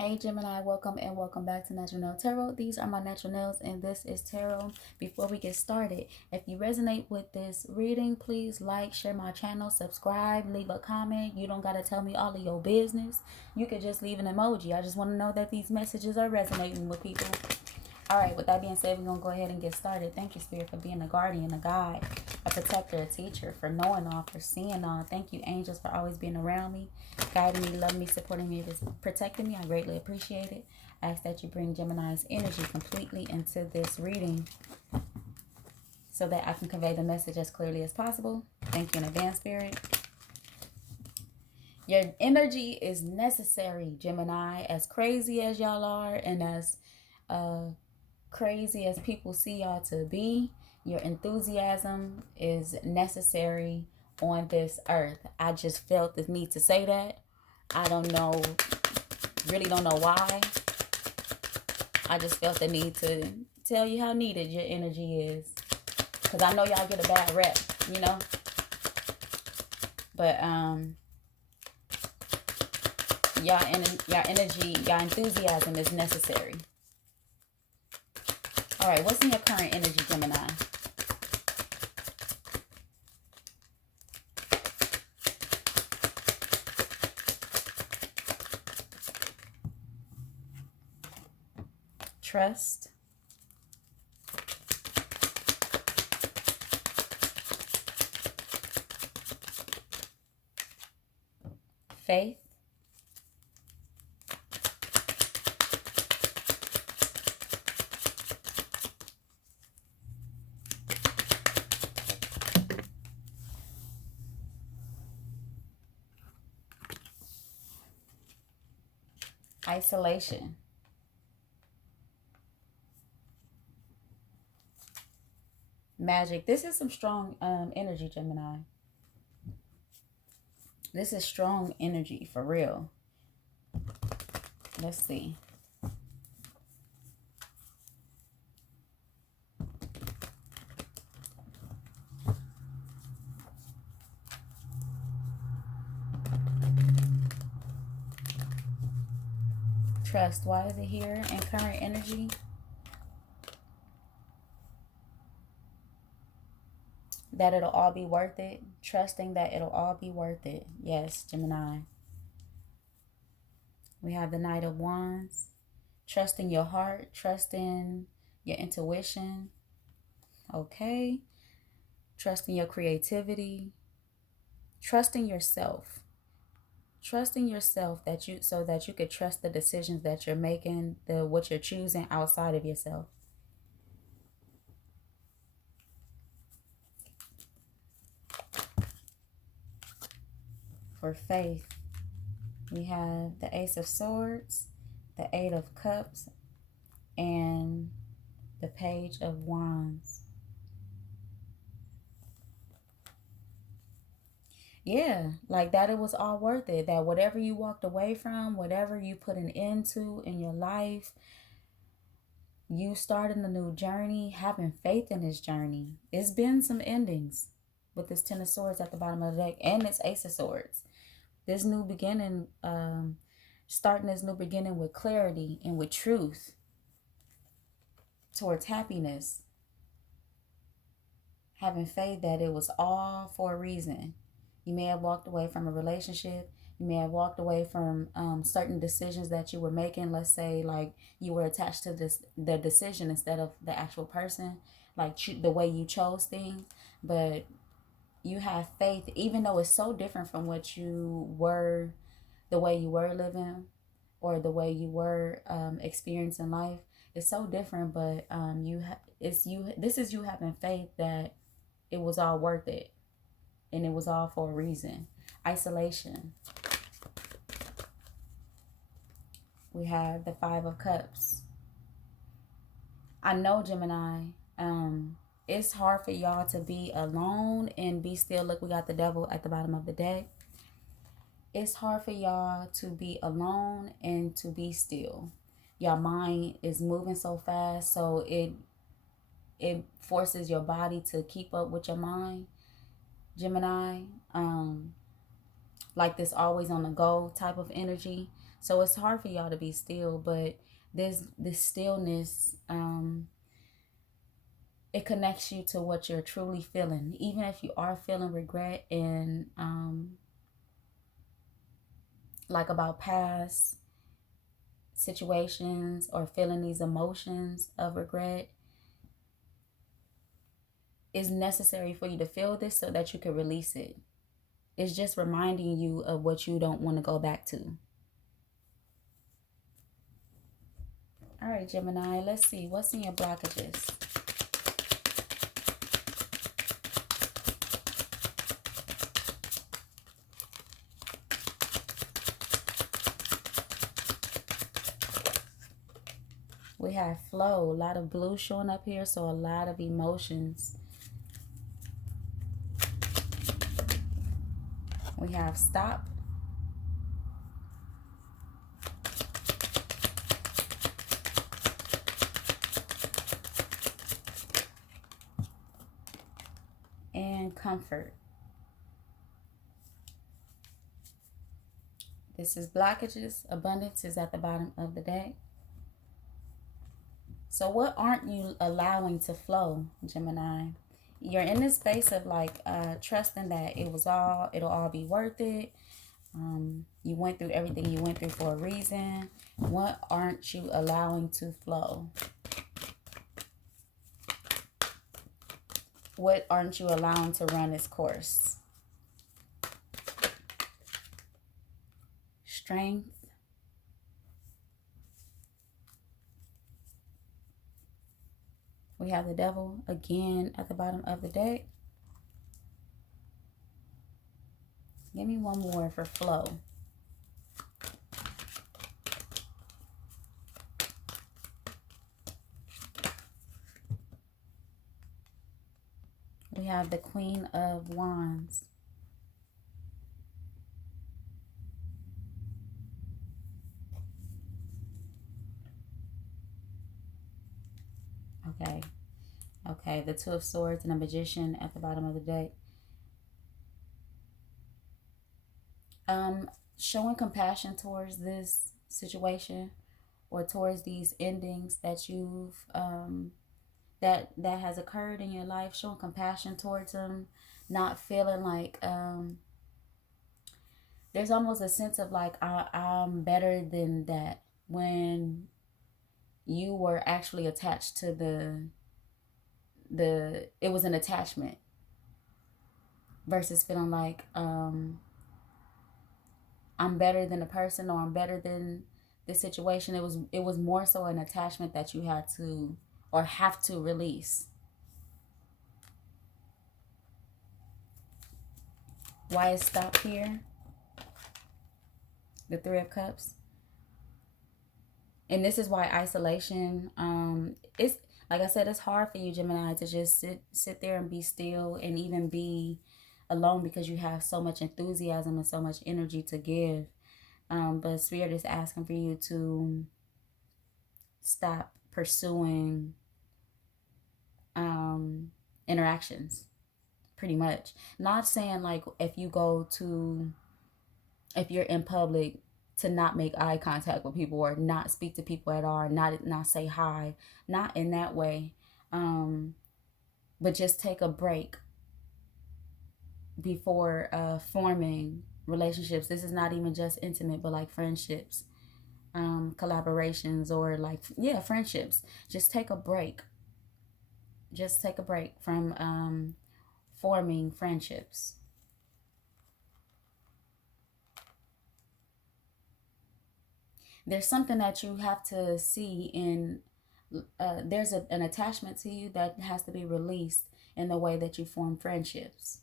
Hey Gemini, welcome and welcome back to Natural Nail Tarot. These are my natural nails and this is tarot. Before we get started, if you resonate with this reading, please like, share my channel, subscribe, leave a comment. You don't got to tell me all of your business. You could just leave an emoji. I just want to know that these messages are resonating with people. All right, with that being said, we're going to go ahead and get started. Thank you, Spirit, for being a guardian, a guide, a protector, a teacher, for knowing all, for seeing all. Thank you, angels, for always being around me, guiding me, loving me, supporting me, protecting me. I greatly appreciate it. I ask that you bring Gemini's energy completely into this reading so that I can convey the message as clearly as possible. Thank you in advance, Spirit. Your energy is necessary, Gemini. As crazy as y'all are and as crazy as people see y'all to be, your enthusiasm is necessary on this earth. I just felt the need to say that. I don't know, really don't know why. I just felt the need to tell you how needed your energy is. Because I know y'all get a bad rep, you know? But, your energy, your enthusiasm is necessary. All right, what's in your current energy, Gemini? Trust. Faith. Isolation. Magic. This is some strong energy, Gemini. This is strong energy for real. Let's see. Trust. Why is it here in current energy? That it'll all be worth it. Trusting that it'll all be worth it. Yes, Gemini. We have the Knight of Wands. Trusting your heart. Trusting your intuition. Okay. Trusting your creativity. Trusting yourself. Trusting yourself so that you could trust the decisions that you're making, what you're choosing outside of yourself. For faith, we have the Ace of Swords, the Eight of Cups, and the Page of Wands. Yeah, like that it was all worth it. That whatever you walked away from, whatever you put an end to in your life, you starting a new journey, having faith in this journey. It's been some endings with this Ten of Swords at the bottom of the deck and this Ace of Swords. This new beginning, starting this new beginning with clarity and with truth towards happiness. Having faith that it was all for a reason. You may have walked away from a relationship. You may have walked away from certain decisions that you were making. Let's say like you were attached to the decision instead of the actual person, like the way you chose things. But you have faith, even though it's so different from what you were, the way you were living or the way you were experiencing life. It's so different, but this is you having faith that it was all worth it. And it was all for a reason. Isolation. We have the Five of Cups. I know, Gemini, it's hard for y'all to be alone and be still. Look, we got the Devil at the bottom of the deck. It's hard for y'all to be alone and to be still. Your mind is moving so fast, so it forces your body to keep up with your mind. Gemini, like this always on the go type of energy. So it's hard for y'all to be still, but this stillness, it connects you to what you're truly feeling. Even if you are feeling regret and like about past situations or feeling these emotions of regret, is necessary for you to feel this so that you can release it. It's just reminding you of what you don't want to go back to. All right, Gemini, let's see. What's in your blockages? We have flow, a lot of blue showing up here, so a lot of emotions. We have stop. And comfort. This is blockages. Abundance is at the bottom of the deck. So what aren't you allowing to flow, Gemini? You're in this space of like trusting that it'll all be worth it. You went through everything you went through for a reason. What aren't you allowing to flow? What aren't you allowing to run its course? Strength. We have the devil again at the bottom of the deck. Give me one more for flow. We have the Queen of Wands. Okay. Okay, the Two of Swords and a Magician at the bottom of the deck. Showing compassion towards this situation or towards these endings that you've that has occurred in your life. Showing compassion towards them, not feeling like there's almost a sense of like I'm better than that, when you were actually attached to it was an attachment, versus feeling like I'm better than a person, or I'm better than this situation. It was more so an attachment that you had to or have to release. Why is stop here? The Three of Cups. And this is why isolation, it's like I said, it's hard for you, Gemini, to just sit there and be still and even be alone, because you have so much enthusiasm and so much energy to give. But Spirit is asking for you to stop pursuing interactions, pretty much. Not saying like if you're in public, to not make eye contact with people or not speak to people at all, not say hi, not in that way, but just take a break before forming relationships. This is not even just intimate, but like friendships, collaborations, or like, yeah, friendships. Just take a break. Just take a break from forming friendships. There's something that you have to see in, there's an attachment to you that has to be released in the way that you form friendships.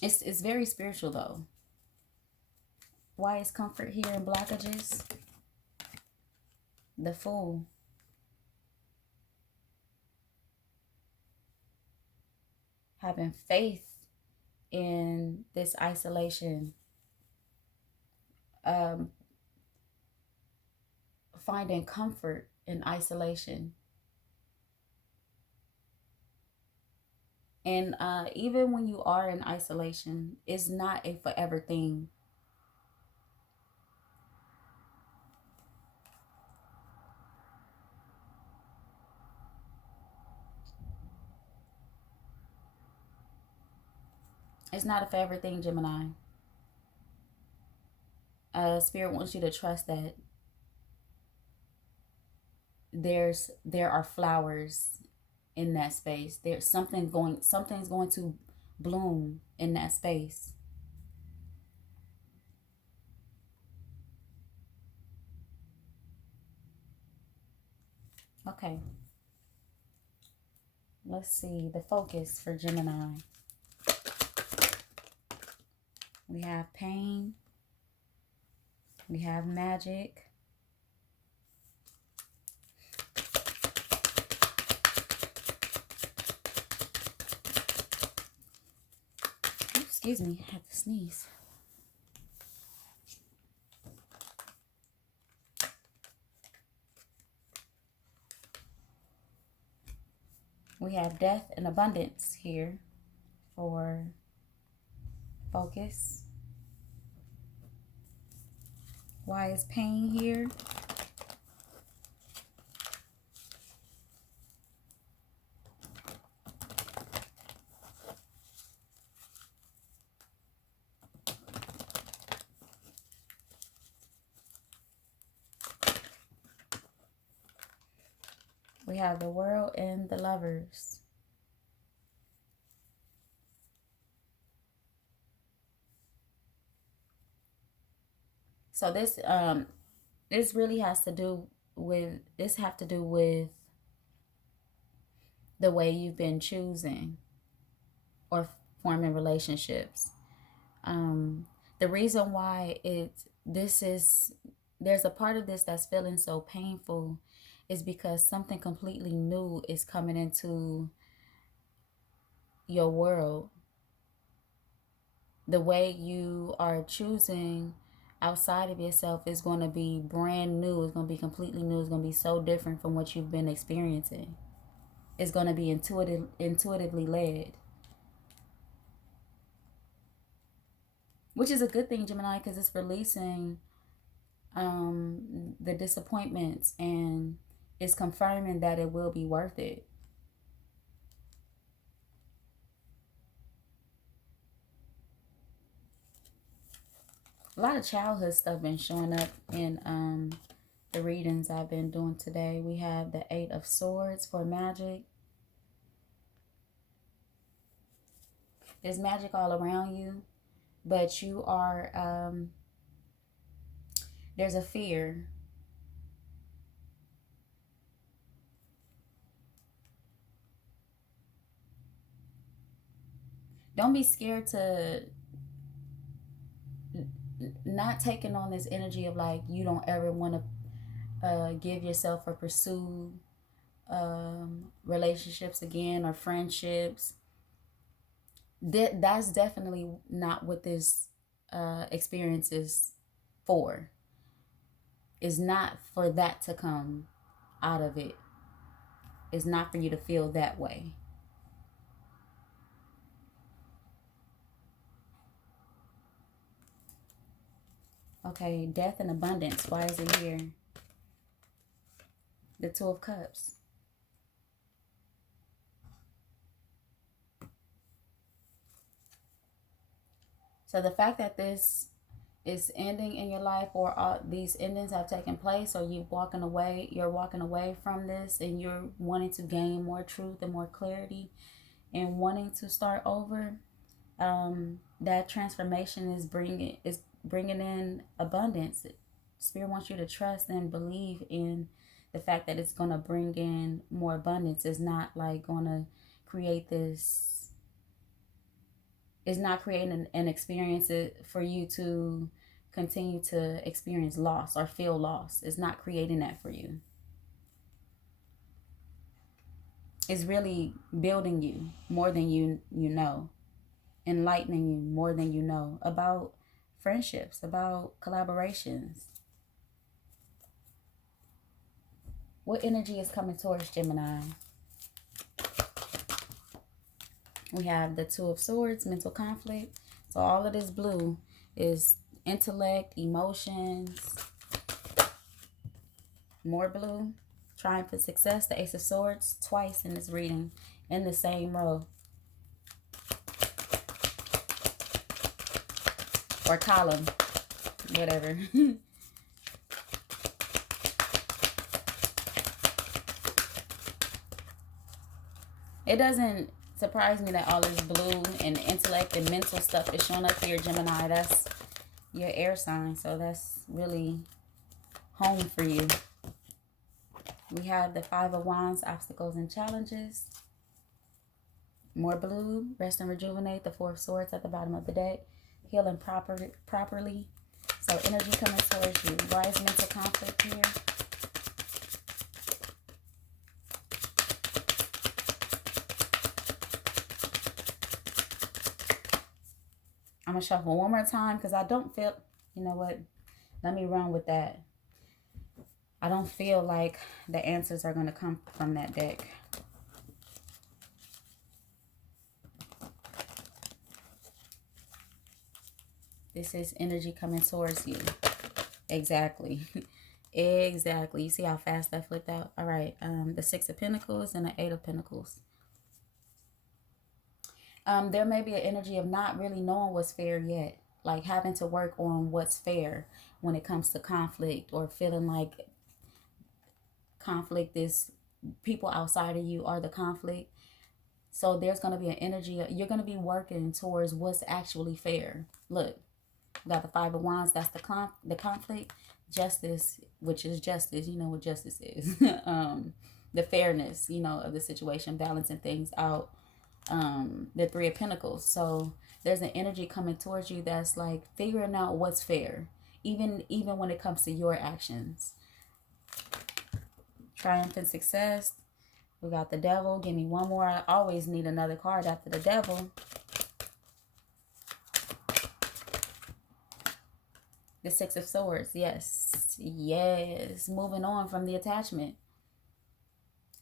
It's very spiritual though. Why is comfort here in blockages? The Fool. Having faith in this isolation. Finding comfort in isolation. And even when you are in isolation, it's not a forever thing. It's not a forever thing, Gemini. Spirit wants you to trust that there are flowers in that space. There's something's going to bloom in that space. Okay. Let's see the focus for Gemini. We have pain. We have magic. Excuse me, I had to sneeze. We have death and abundance here for focus. Why is pain here? We have the world and the lovers. So this really has to do with the way you've been choosing or forming relationships. The reason why there's a part of this that's feeling so painful is because something completely new is coming into your world. The way you are choosing outside of yourself is going to be brand new. It's going to be completely new. It's going to be so different from what you've been experiencing. It's going to be intuitively led. Which is a good thing, Gemini, because it's releasing the disappointments and it's confirming that it will be worth it. A lot of childhood stuff been showing up in the readings I've been doing today. We have the 8 of Swords for magic. There's magic all around you, but you are, there's a fear. Don't be scared to not taking on this energy of like you don't ever want to give yourself or pursue relationships again or friendships. That's definitely not what this experience is for. It's not for that to come out of it. It's not for you to feel that way. Okay, death and abundance. Why is it here? The 2 of Cups. So the fact that this is ending in your life, or all these endings have taken place, or you're walking away from this and you're wanting to gain more truth and more clarity and wanting to start over, that transformation is bringing in abundance. Spirit wants you to trust and believe in the fact that it's going to bring in more abundance. It's not like going to create this. It's not creating an experience for you to continue to experience loss or feel lost. It's not creating that for you. It's really building you more than you know, enlightening you more than you know about friendships, about collaborations. What energy is coming towards Gemini? We have the Two of Swords, mental conflict. So all of this blue is intellect, emotions. More blue, triumph and success. The Ace of Swords twice in this reading in the same row. Or column, whatever. It doesn't surprise me that all this blue and intellect and mental stuff is showing up here, Gemini. That's your air sign, so that's really home for you. We have the Five of Wands, obstacles and challenges. More blue, rest and rejuvenate. The Four of Swords at the bottom of the deck. Healing properly. So energy coming towards you. Why is mental conflict here? I'm going to shuffle one more time because I don't feel, you know what, let me run with that. I don't feel like the answers are going to come from that deck. This is energy coming towards you. Exactly. Exactly. You see how fast that flipped out? All right. The Six of Pentacles and the Eight of Pentacles. There may be an energy of not really knowing what's fair yet. Like having to work on what's fair when it comes to conflict, or feeling like conflict is people outside of you are the conflict. So there's going to be an energy. You're going to be working towards what's actually fair. Look, we got the Five of Wands. That's the conflict. Justice, which is justice. You know what justice is. The fairness, you know, of the situation, balancing things out. The Three of Pentacles. So there's an energy coming towards you that's like figuring out what's fair, even when it comes to your actions. Triumph and success. We got the Devil. Give me one more. I always need another card after the Devil. The Six of Swords. Yes. Yes. Moving on from the attachment.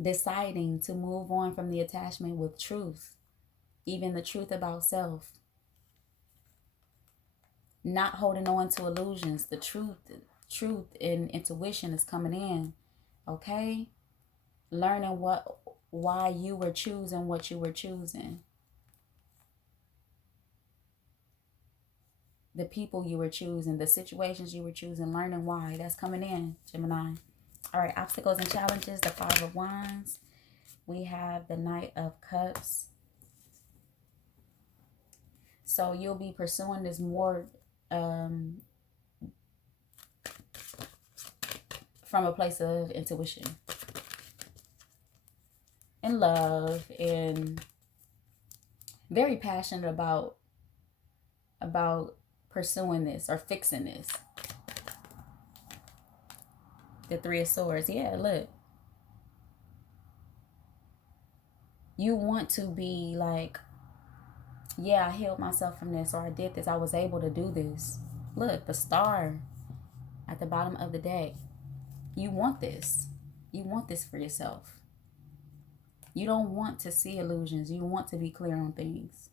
Deciding to move on from the attachment with truth. Even the truth about self. Not holding on to illusions. The truth and intuition is coming in. Okay? Learning why you were choosing what you were choosing. The people you were choosing, the situations you were choosing, learning why. That's coming in, Gemini. All right, obstacles and challenges, the Five of Wands. We have the Knight of Cups. So you'll be pursuing this more from a place of intuition and love, and very passionate about pursuing this or fixing this. The Three of Swords. Yeah, look. You want to be like, yeah, I healed myself from this, or I did this. I was able to do this. Look, the Star at the bottom of the deck. You want this. You want this for yourself. You don't want to see illusions. You want to be clear on things.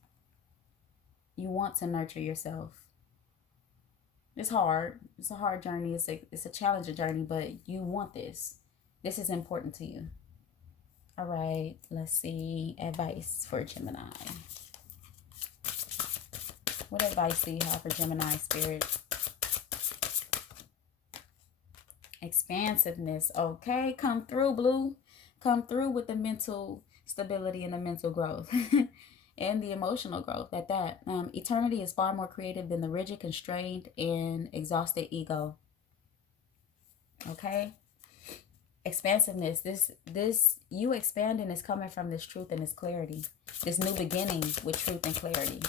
You want to nurture yourself. It's hard. It's a hard journey. It's a challenging journey, but you want this. This is important to you. All right, let's see. Advice for Gemini. What advice do you have for Gemini, Spirit? Expansiveness. Okay, come through, Blue. Come through with the mental stability and the mental growth. And the emotional growth at that. Eternity is far more creative than the rigid, constrained, and exhausted ego. Okay? Expansiveness. This you expanding is coming from this truth and this clarity. This new beginning with truth and clarity.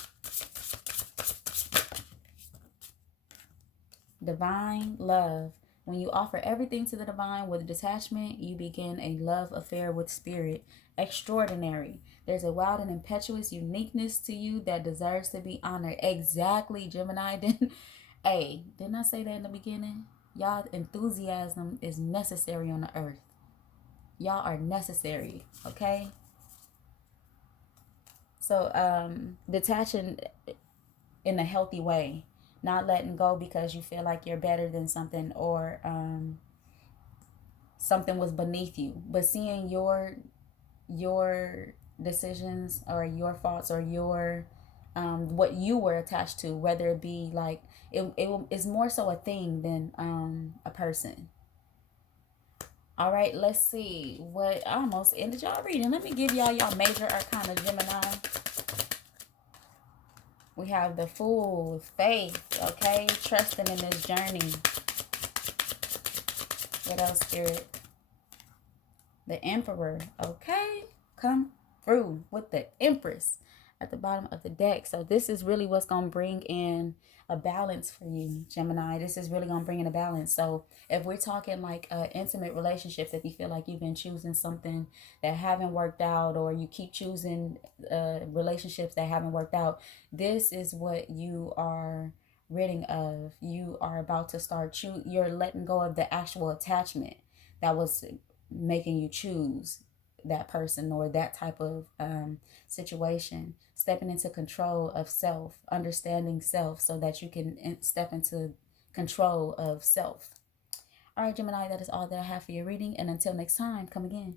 Divine love. When you offer everything to the divine with detachment, you begin a love affair with spirit. Extraordinary. There's a wild and impetuous uniqueness to you that deserves to be honored. Exactly, Gemini. Didn't I say that in the beginning? Y'all enthusiasm is necessary on the earth. Y'all are necessary, okay? So detaching in a healthy way, not letting go because you feel like you're better than something, or something was beneath you, but seeing your decisions or your faults or your what you were attached to, whether it be like it is more so a thing than a person. All right, let's see what I almost ended y'all reading. Let me give y'all major arcana, Gemini. We have the Fool, faith, okay, trusting in this journey. What else, Spirit? The Emperor, okay, come through with the Empress at the bottom of the deck. So this is really what's going to bring in a balance for you, Gemini. This is really going to bring in a balance. So if we're talking like intimate relationships, if you feel like you've been choosing something that haven't worked out, or you keep choosing relationships that haven't worked out, this is what you are ridding of. You are about to start you're letting go of the actual attachment that was making you choose that person or that type of situation. Stepping into control of self, understanding self, so that you can step into control of self. All right, Gemini, that is all that I have for your reading. And until next time, come again.